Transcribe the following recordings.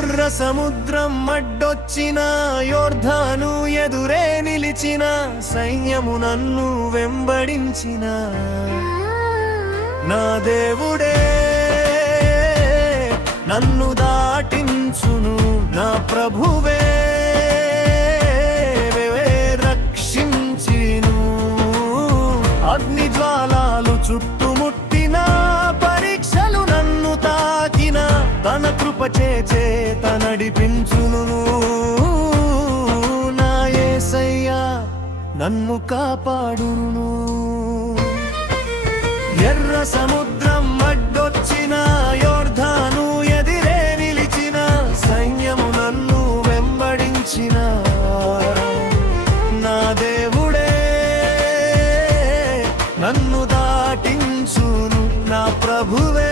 ఎర్ర సముద్రం అడ్డొచ్చిన యోర్దాను ఎదురే నిలిచిన సైన్యము నన్ను వెంబడించిన నా దేవుడే నన్ను దాటించును నా ప్రభువే రక్షించును అగ్ని జ్వాలాలు చుట్టుముట్టిన పరీక్షలు నన్ను తాకిన తన కృపచే చేత నడిపించును నా యేసయ్యా నన్ను కాపాడును ఎర్ర సముద్రం అడ్డొచ్చిన యోర్దాను ఎదిరే నిలిచిన సైన్యము నన్ను వెంబడించిన నా దేవుడే నన్ను దాటించును నా ప్రభువే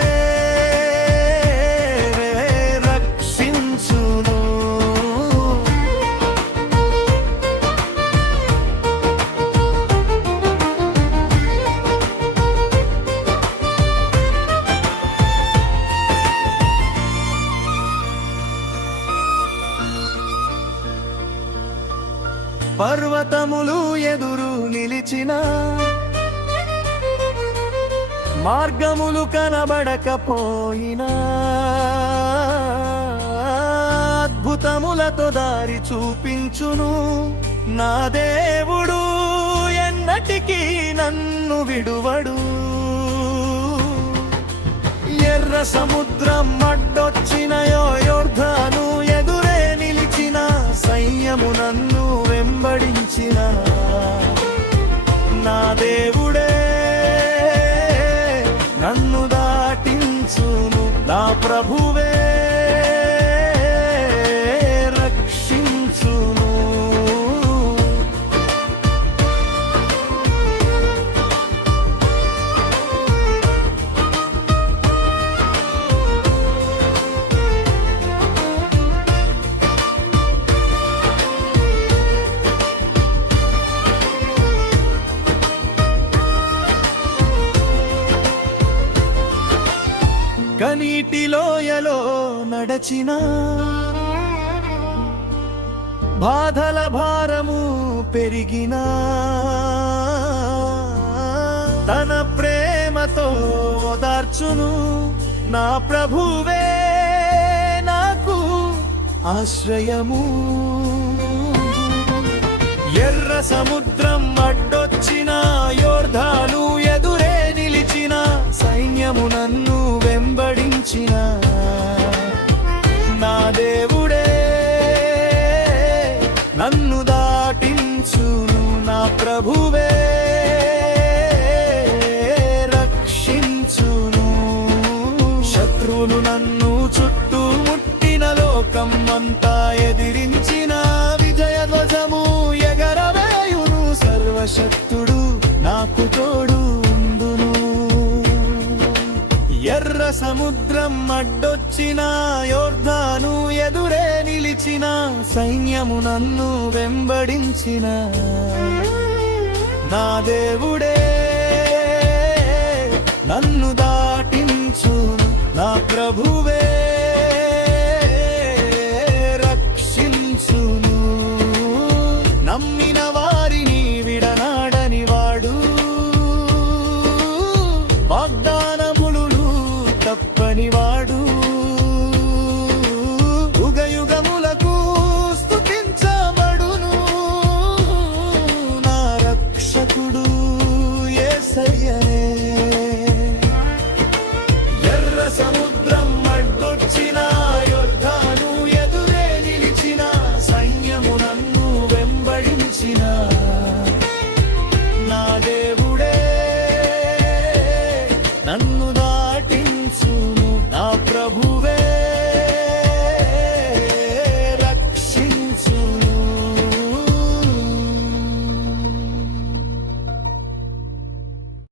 పర్వతములు ఎదురు నిలిచిన మార్గములు కనబడకపోయినా అద్భుతములతో దారి చూపించును నా దేవుడు ఎన్నటికీ నన్ను విడువడు ఎర్ర సముద్రం అడ్డొచ్చిన యోర్దాను ఎదురే నిలిచిన సైన్యము నన్ను వెంబడించిన నా దేవుడే నన్ను దాటించును నా ప్రభువే రక్షించును కనీటి లోయలో నడచిన బాధల భారము పెరిగిన తన ప్రేమతో ఓదార్చును నా ప్రభువే నాకు ఆశ్రయము ఎర్ర సముద్రం అడ్డొచ్చిన యోర్దాను ఎదురే నిలిచిన సైన్యము నన్ను వెంబడించిన నా దేవుడే నన్ను దాటించును నా ప్రభువే రక్షించును శత్రువులు నన్ను చుట్టుముట్టిన లోకం అంతా ఎదిరించిన విజయధ్వజము ఎగరవేయును సర్వశక్తుడు నాకు తోడు ఎర్ర సముద్రం అడ్డొచ్చిన యోర్దాను ఎదురే నిలిచిన సైన్యము నన్ను వెంబడించిన నా దేవుడే నన్ను దాటించును నా ప్రభువే రక్షించును నమ్మిన వారిని విడనాడని వాడు తప్పనివాడు యుగయుగములకు స్తుతించబడును నా రక్షకుడు యేసయ్యనే ఎర్ర సముద్రం అడ్డొచ్చిన యోర్దాను ఎదురే నిలిచిన సైన్యము నన్ను వెంబడించిన నా దేవుడే నన్ను దాటించు